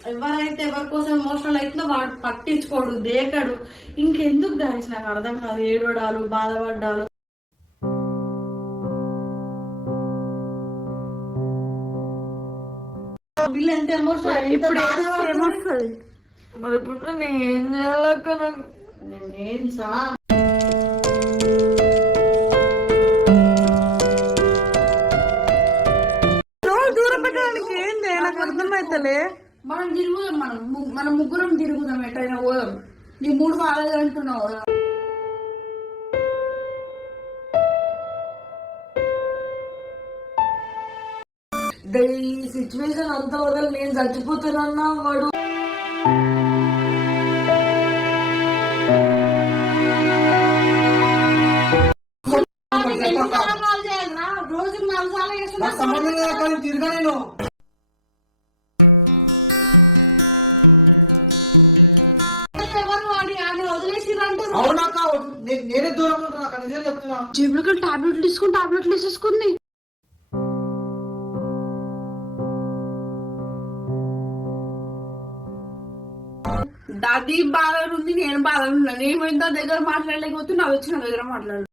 ఎవరైతే ఎవరి కోసం ఎమోషనల్ అవుతుందో వాడు పట్టించుకోడు దేకడు. ఇంకెందుకు దాని నాకు అర్థం కాదు. ఏడవడాలు బాధపడ్డాలు. వీళ్ళు ఎంత ఎమోషనల్ ఇప్పుడు మరి ఇప్పుడు నేను ఏం చేయాలక్క నాకు నేను సా రోజు దూరం పెట్టడానికి నాకు అర్థమైతలే. మనం తిరుగుదాం మనం. మనం ముగ్గురం తిరుగుదాం ఎటైనా పోదాం. నీ మూడు కాలేదు అంటున్నావు కదా. ఈ సిచ్యువేషన్ అంతా వదలు నేను చచ్చిపోతానన్నా వాడు. నీకు ఎన్నిసార్లు కాల్ వదిలేసిరంటే అవునాక నే- నేనే దూరం ఉంటాను. అక్కడ నిజం చెప్తున్నా. జేబులకి టాబ్లెట్లు తీసుకుని టాబ్లెట్లు వేసేసుకుంది. అది బాధ ఉంది నేను బాధ ఉన్నాను. ఏమైందో దగ్గర మాట్లాడలేకపోతే నా వచ్చి నా దగ్గర మాట్లాడు.